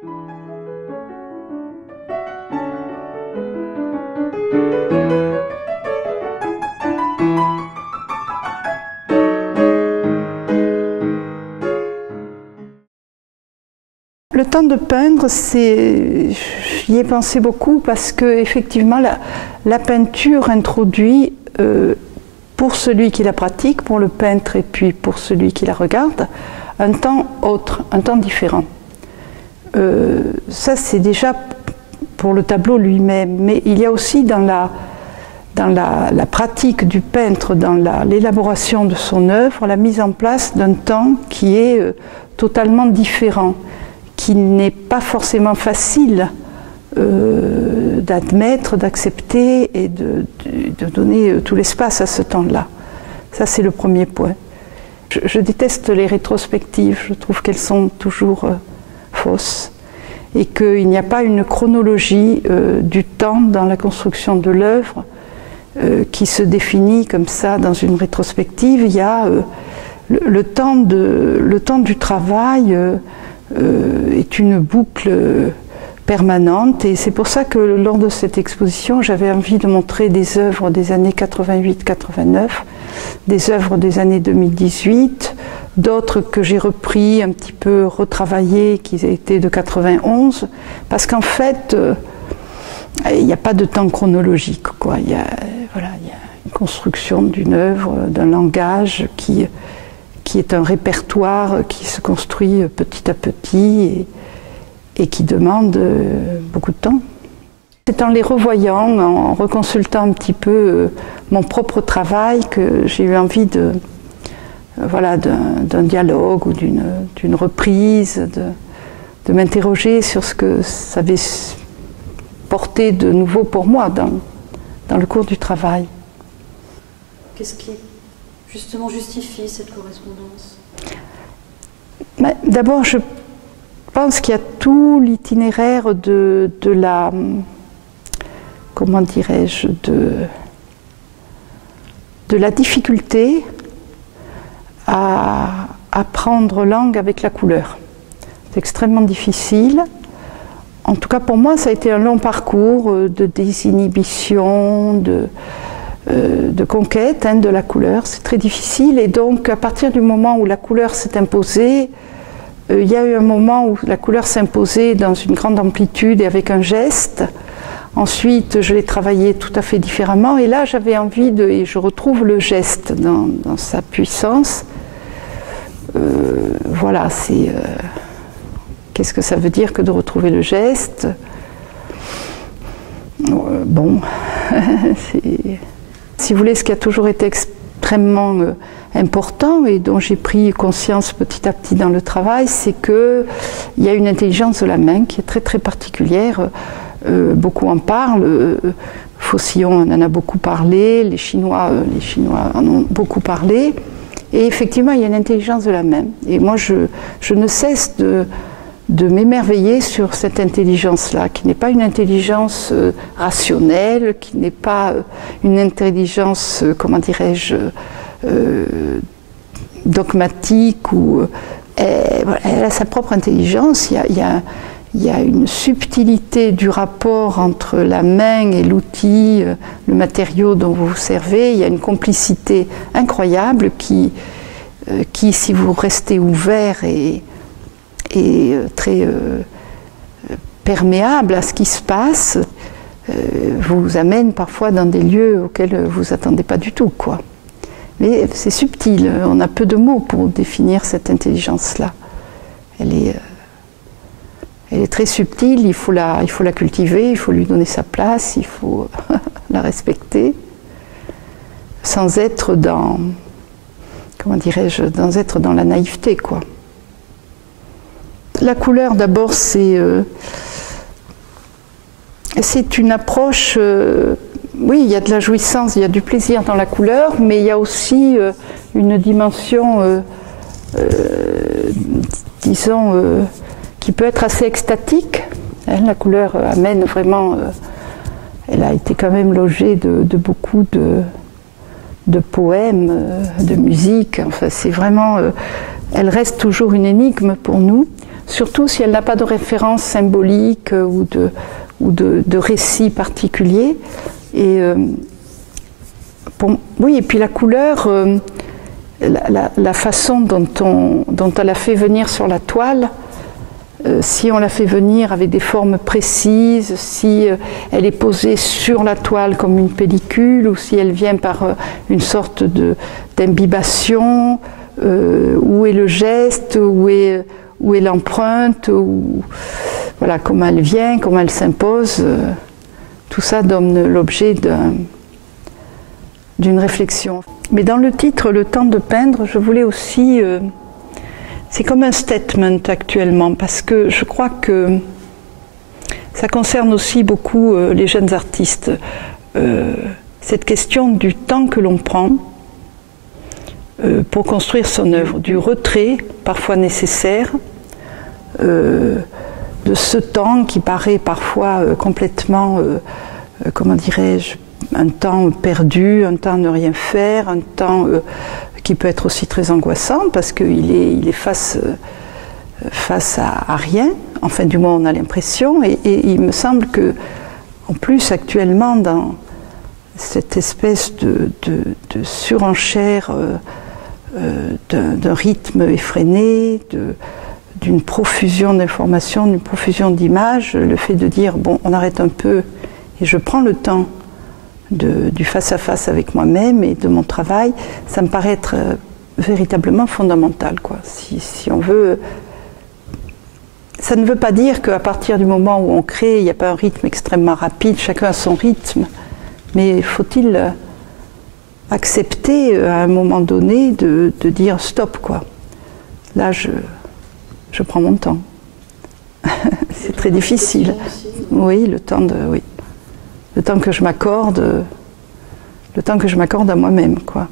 Le temps de peindre, j'y ai pensé beaucoup parce que effectivement la peinture introduit pour celui qui la pratique, pour le peintre et puis pour celui qui la regarde, un temps autre, un temps différent. Ça c'est déjà pour le tableau lui-même, mais il y a aussi dans la pratique du peintre, dans l'élaboration de son œuvre, la mise en place d'un temps qui est totalement différent, qui n'est pas forcément facile d'admettre, d'accepter et de donner tout l'espace à ce temps-là. Ça, c'est le premier point. Je déteste les rétrospectives, je trouve qu'elles sont toujours fausses et qu'il n'y a pas une chronologie du temps dans la construction de l'œuvre qui se définit comme ça dans une rétrospective. Il y a le temps du travail est une boucle permanente et c'est pour ça que lors de cette exposition j'avais envie de montrer des œuvres des années 88-89, des œuvres des années 2018, d'autres que j'ai repris, un petit peu retravaillées, qui étaient de 91, parce qu'en fait il n'y a pas de temps chronologique, quoi. Il y a une construction d'une œuvre, d'un langage qui est un répertoire qui se construit petit à petit et qui demande beaucoup de temps. C'est en les revoyant, en reconsultant un petit peu mon propre travail que j'ai eu envie d'un dialogue ou d'une reprise, de m'interroger sur ce que ça avait porté de nouveau pour moi dans le cours du travail. Qu'est-ce qui justement justifie cette correspondance? D'abord, je pense qu'il y a tout l'itinéraire de la, comment dirais-je, de la difficulté à prendre langue avec la couleur. C'est extrêmement difficile. En tout cas, pour moi, ça a été un long parcours de désinhibition, de conquête de la couleur. C'est très difficile et donc à partir du moment où la couleur s'est imposée, il y a eu un moment où la couleur s'imposait dans une grande amplitude et avec un geste. Ensuite, je l'ai travaillé tout à fait différemment et là j'avais envie et je retrouve le geste dans sa puissance. Voilà, c'est... qu'est-ce que ça veut dire que de retrouver le geste? Bon, si vous voulez, ce qui a toujours été extrêmement important et dont j'ai pris conscience petit à petit dans le travail, c'est qu'il y a une intelligence de la main qui est très très particulière. Beaucoup en parlent, Faucillon en a beaucoup parlé, les Chinois en ont beaucoup parlé. Et effectivement, il y a une intelligence de la main. Et moi, je ne cesse de m'émerveiller sur cette intelligence-là, qui n'est pas une intelligence rationnelle, qui n'est pas une intelligence, comment dirais-je, dogmatique, ou elle a sa propre intelligence. Il y a une subtilité du rapport entre la main et l'outil, le matériau dont vous vous servez. Il y a une complicité incroyable qui si vous restez ouvert et très perméable à ce qui se passe, vous amène parfois dans des lieux auxquels vous vous attendez pas du tout, quoi. Mais c'est subtil, on a peu de mots pour définir cette intelligence-là. Elle est très subtile, il faut la cultiver, il faut lui donner sa place, il faut la respecter, sans être dans, comment dirais-je, sans être dans la naïveté, quoi. La couleur, d'abord, c'est une approche, oui, il y a de la jouissance, il y a du plaisir dans la couleur, mais il y a aussi une dimension, disons, qui peut être assez extatique. Hein, la couleur amène vraiment, elle a été quand même logée de beaucoup de poèmes, de musique, enfin c'est vraiment, elle reste toujours une énigme pour nous. surtout si elle n'a pas de référence symbolique ou de récit particulier. Et oui, et puis la couleur, la façon dont elle a fait venir sur la toile, si on la fait venir avec des formes précises, si elle est posée sur la toile comme une pellicule, ou si elle vient par une sorte d'imbibation, où est le geste, où est l'empreinte, voilà, comment elle vient, comment elle s'impose, tout ça donne l'objet d'une réflexion. Mais dans le titre « Le temps de peindre », je voulais aussi... c'est comme un statement actuellement, parce que je crois que ça concerne aussi beaucoup les jeunes artistes. Cette question du temps que l'on prend pour construire son œuvre, du retrait parfois nécessaire, de ce temps qui paraît parfois complètement, comment dirais-je, un temps perdu, un temps à ne rien faire, un temps qui peut être aussi très angoissant parce qu'il est face à rien, enfin du moins on a l'impression, et il me semble que, en plus actuellement dans cette espèce de surenchère d'un rythme effréné, d'une profusion d'informations, d'une profusion d'images, le fait de dire bon, on arrête un peu et je prends le temps du face-à-face avec moi-même et de mon travail, ça me paraît être véritablement fondamental, quoi. Si on veut... Ça ne veut pas dire qu'à partir du moment où on crée, il n'y a pas un rythme extrêmement rapide, chacun a son rythme, mais faut-il accepter à un moment donné de dire stop, quoi. Là, je prends mon temps. C'est très difficile. Oui, le temps que je m'accorde, à moi-même, quoi.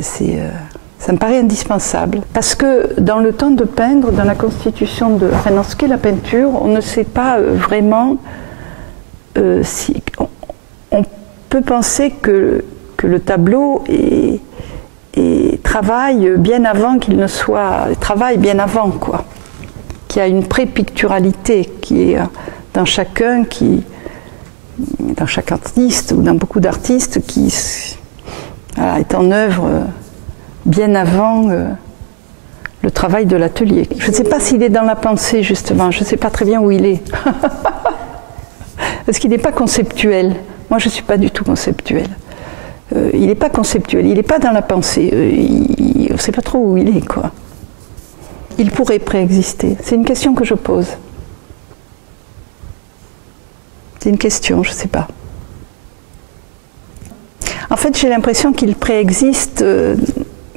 Ça me paraît indispensable, parce que dans le temps de peindre, dans la constitution enfin, dans ce qu'est la peinture, on ne sait pas vraiment si on peut penser que le tableau travaille bien avant qu'il ne soit travaille bien avant, quoi. Qu'il y a une pré-picturalité qui est dans chacun dans chaque artiste ou dans beaucoup d'artistes qui est en œuvre bien avant le travail de l'atelier. Je ne sais pas s'il est dans la pensée justement, je ne sais pas très bien où il est. Parce qu'il n'est pas conceptuel. Moi je ne suis pas du tout conceptuel. Il n'est pas conceptuel, il n'est pas dans la pensée. On ne sait pas trop où il est, quoi. Il pourrait préexister. C'est une question que je pose. C'est une question, je ne sais pas. En fait, j'ai l'impression qu'il préexiste,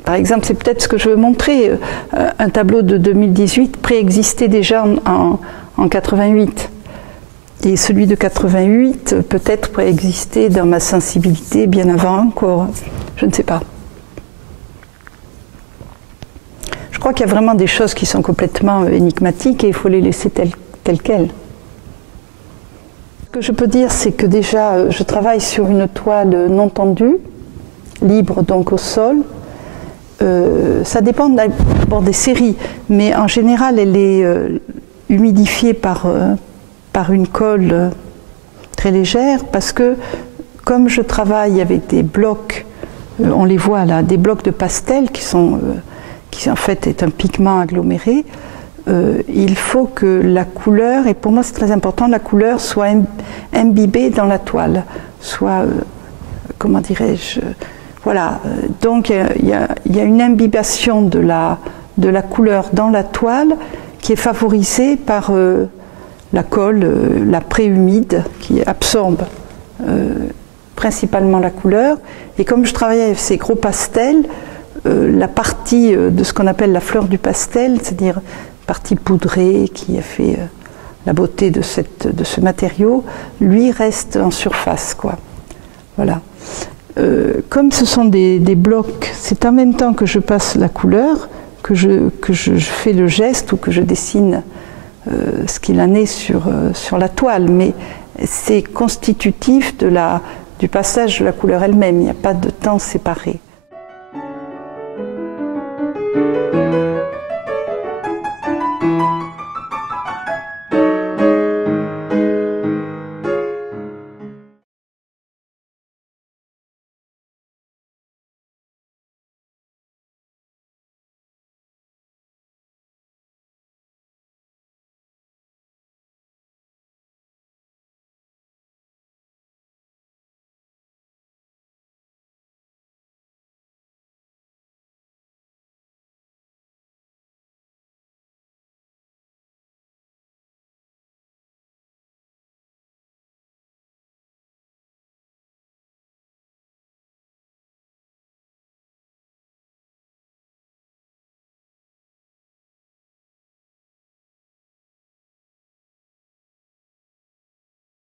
par exemple, c'est peut-être ce que je veux montrer, un tableau de 2018 préexistait déjà en 88. Et celui de 88 peut-être préexistait dans ma sensibilité bien avant encore, je ne sais pas. Je crois qu'il y a vraiment des choses qui sont complètement énigmatiques et il faut les laisser telles quelles. Ce que je peux dire, c'est que déjà, je travaille sur une toile non tendue, libre donc au sol. Ça dépend d'abord des séries, mais en général, elle est humidifiée par une colle très légère, parce que comme je travaille avec des blocs, on les voit là, des blocs de pastel qui en fait est un pigment aggloméré, il faut que la couleur, et pour moi c'est très important, la couleur soit imbibée dans la toile, soit, comment dirais-je, voilà, donc il y a une imbibation de la couleur dans la toile qui est favorisée par la colle, la pré-humide, qui absorbe principalement la couleur, et comme je travaille avec ces gros pastels, la partie de ce qu'on appelle la fleur du pastel, c'est-à-dire partie poudrée qui a fait la beauté de ce matériau, lui reste en surface, quoi. Voilà. Comme ce sont des blocs, c'est en même temps que je passe la couleur, que je fais le geste ou que je dessine ce qu'il en est sur la toile, mais c'est constitutif du passage de la couleur elle-même, il n'y a pas de temps séparé.